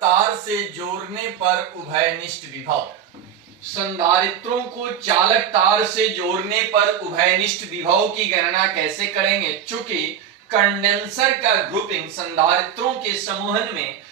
तार से जोड़ने पर उभयनिष्ठ विभव। संधारित्रों को चालक तार से जोड़ने पर उभयनिष्ठ विभव की गणना कैसे करेंगे? चूंकि कंडेंसर का ग्रुपिंग संधारित्रों के समूहन में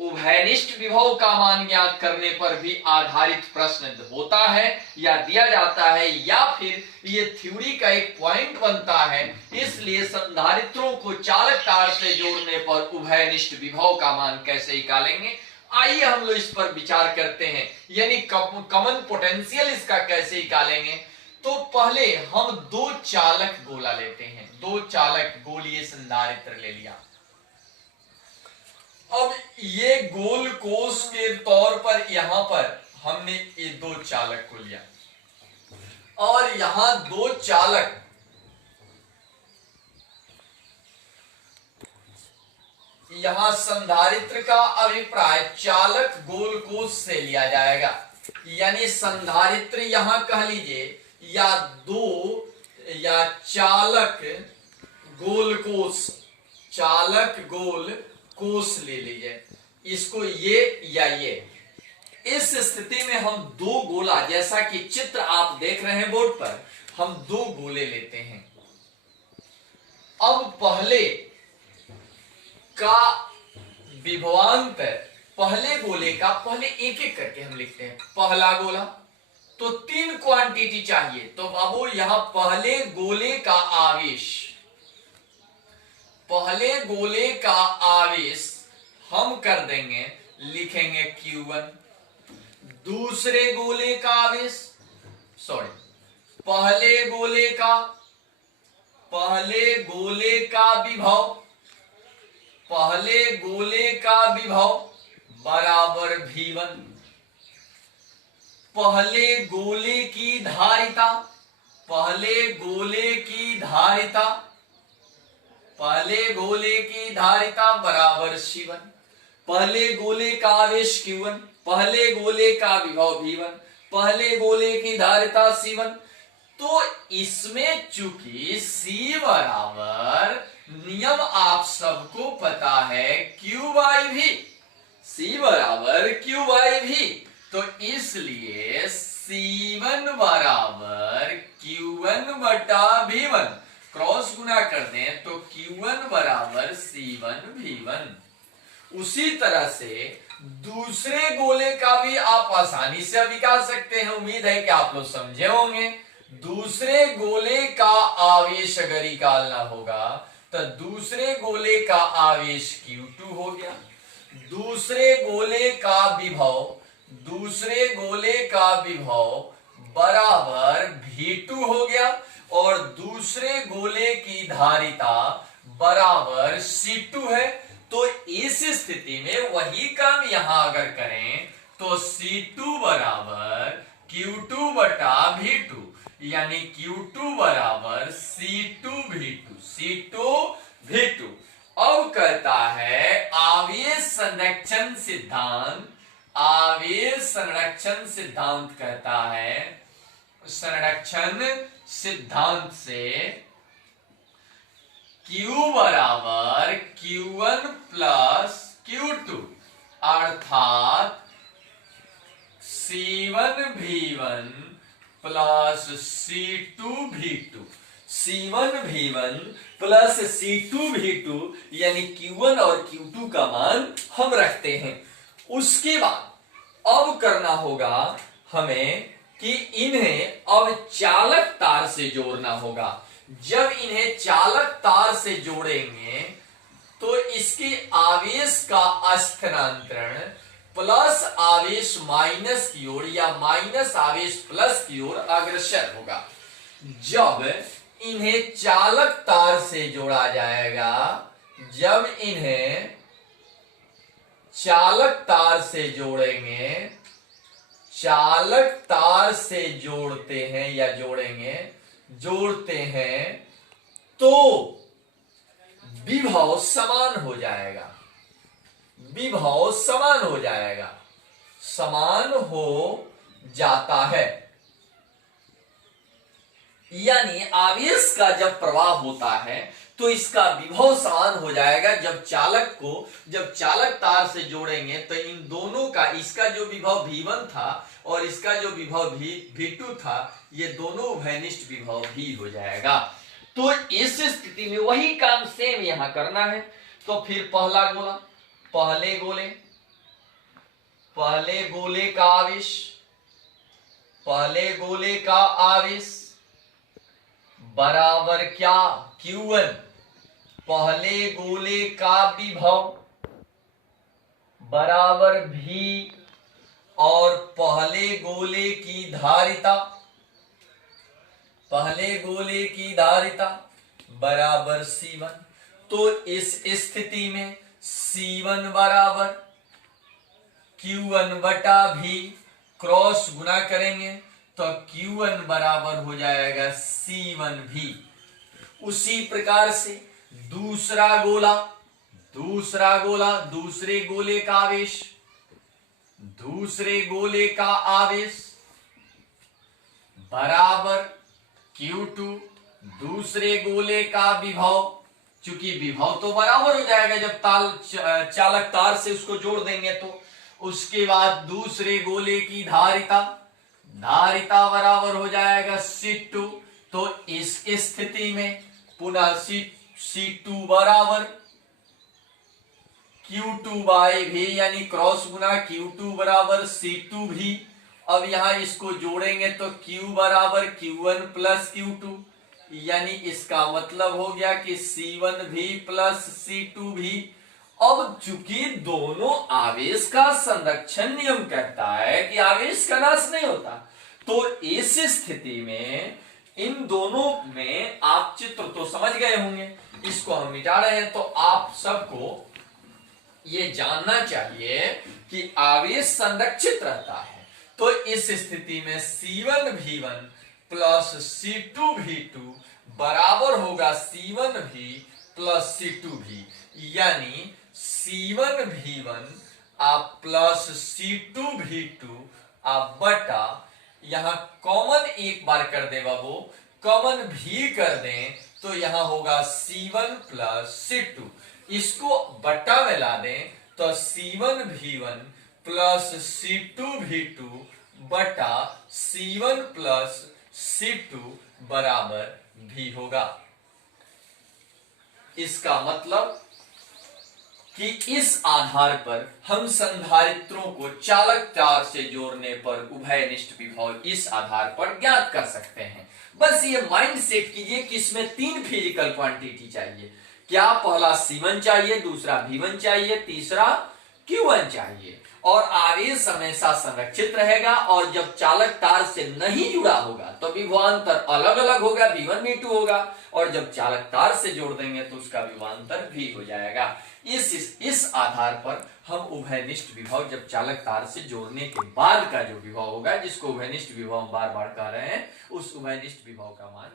उभयनिष्ठ विभव का मान ज्ञात करने पर भी आधारित प्रश्न होता है या दिया जाता है, या फिर ये थ्योरी का एक पॉइंट बनता है। इसलिए संधारित्रों को चालक तार से जोड़ने पर उभयनिष्ठ विभव का मान कैसे निकालेंगे, आइए हम लोग इस पर विचार करते हैं। यानी कॉमन पोटेंशियल इसका कैसे निकालेंगे। तो पहले हम दो चालक गोला लेते हैं, दो चालक गोलीय संधारित्र ले लिया। अब ये गोल कोष के तौर पर यहां पर हमने ये दो चालक को लिया और यहां दो चालक, यहां संधारित्र का अभिप्राय चालक गोल कोष से लिया जाएगा। यानी संधारित्र यहां कह लीजिए या दो या चालक गोल कोष, चालक गोल कोष ले लीजिए, इसको ये या ये। इस स्थिति में हम दो गोला, जैसा कि चित्र आप देख रहे हैं बोर्ड पर, हम दो गोले लेते हैं। अब पहले का विभवांतर, पहले गोले का पहले एक एक करके हम लिखते हैं। पहला गोला तो तीन क्वांटिटी चाहिए, तो बाबू यहां पहले गोले का आवेश, पहले गोले का आवेश हम कर देंगे, लिखेंगे Q1। दूसरे गोले का आवेश, पहले गोले का विभव, पहले गोले का विभव बराबर V1। पहले गोले की धारिता, पहले गोले की धारिता, पहले गोले की धारिता बराबर C1। पहले गोले का आवेश Q1, पहले गोले का विभव V1, पहले गोले की धारिता C1। तो इसमें चूंकि C बराबर, नियम आप सबको पता है, Q बाई V, C बराबर Q बाई V, तो इसलिए C1 बराबर Q1 बटा V1, क्रॉस गुना कर दें तो Q1 बराबर C1 V1। उसी तरह से दूसरे गोले का भी आप आसानी से निकाल सकते हैं। उम्मीद है कि आप लोग समझे होंगे। दूसरे गोले का आवेश अगर निकालना होगा तो दूसरे गोले का आवेश Q2 हो गया, दूसरे गोले का विभव, दूसरे गोले का विभव बराबर V2 हो गया, और दूसरे गोले की धारिता बराबर C2 है। तो इस स्थिति में वही काम यहां अगर करें तो C2 बराबर Q2 बटा V2, यानी Q2 बराबर C2 V2, C2 V2। अब कहता है आवेश संरक्षण सिद्धांत, आवेश संरक्षण सिद्धांत कहता है, संरक्षण सिद्धांत से Q बराबर Q1 प्लस Q2 अर्थात C1 V1 plus C2 V2, C1 V1 plus C2 V2, यानी Q1 और Q2 का मान हम रखते हैं। उसके बाद अब करना होगा हमें कि इन्हें अब चालक तार से जोड़ना होगा। जब इन्हें चालक तार से जोड़ेंगे तो इसके आवेश का स्थानांतरण प्लस आवेश माइनस की ओर या माइनस आवेश प्लस की ओर अग्रसर होगा। जब इन्हें चालक तार से जोड़ा जाएगा, जब इन्हें चालक तार से जोड़ेंगे, चालक तार से जोड़ते हैं या जोड़ते हैं तो विभव समान हो जाएगा, विभव समान हो जाएगा, समान हो जाता है। यानी आवेश का जब प्रवाह होता है तो इसका विभव समान हो जाएगा। जब चालक तार से जोड़ेंगे तो इन दोनों का, इसका जो विभव V1 था और इसका जो विभव V2 था, ये दोनों उभयनिष्ठ विभव भी हो जाएगा। तो इस स्थिति में वही काम सेम यहां करना है। तो फिर पहला गोला, पहले गोले का आवेश बराबर क्या, Q1। पहले गोले का विभव बराबर V और पहले गोले की धारिता बराबर C1। तो इस स्थिति में C1 बराबर Q1 बटा V, क्रॉस गुना करेंगे तो Q1 बराबर हो जाएगा C1 V। उसी प्रकार से दूसरा गोला, दूसरे गोले का आवेश बराबर Q2, दूसरे गोले का विभव, चूंकि विभव तो बराबर हो जाएगा जब चालक तार से उसको जोड़ देंगे तो। उसके बाद दूसरे गोले की धारिता बराबर हो जाएगा C2। तो इस स्थिति में पुनः C2 बराबर Q2 बाय V, यानी क्रॉस गुना Q2 बराबर C2 भी। अब यहां इसको जोड़ेंगे तो Q बराबर Q1 प्लस Q2, यानी इसका मतलब हो गया कि C1 भी प्लस C2 भी। अब चूंकि दोनों आवेश का संरक्षण नियम कहता है कि आवेश का नाश नहीं होता, तो इस स्थिति में इन दोनों में आप चित्र तो समझ गए होंगे, इसको हम मिटा रहे हैं। तो आप सबको ये जानना चाहिए कि आवेश संरक्षित रहता है। तो इस स्थिति में C1 V1 plus C2 V2 बराबर होगा C1 V plus C2 V, यानी C1 V1 आप प्लस C2 V2 आप बटा, यहां कॉमन एक बार कर दे बाबू, कॉमन भी कर दें तो यहां होगा C1 प्लस C2। इसको बटा में ला दें तो C1 V1 plus C2 V2 बटा C1 प्लस C2 बराबर भी होगा। इसका मतलब कि इस आधार पर हम संधारित्रों को चालक तार से जोड़ने पर उभयनिष्ठ विभव इस आधार पर ज्ञात कर सकते हैं। बस ये माइंड सेट कीजिए कि इसमें 3 फिजिकल क्वांटिटी चाहिए। क्या पहला C1 चाहिए, दूसरा V1 चाहिए, तीसरा Q1 चाहिए, और आवेश हमेशा संरक्षित रहेगा। और जब चालक तार से नहीं जुड़ा होगा तो विभवांतर अलग अलग होगा, V1 V2 होगा, और जब चालक तार से जोड़ देंगे तो उसका विभवांतर भी हो जाएगा। इस आधार पर हम उभयनिष्ठ विभव जब चालक तार से जोड़ने के बाद का जो विभव होगा, जिसको उभयनिष्ठ विभव हम बार बार कह रहे हैं, उस उभयनिष्ठ विभव का मान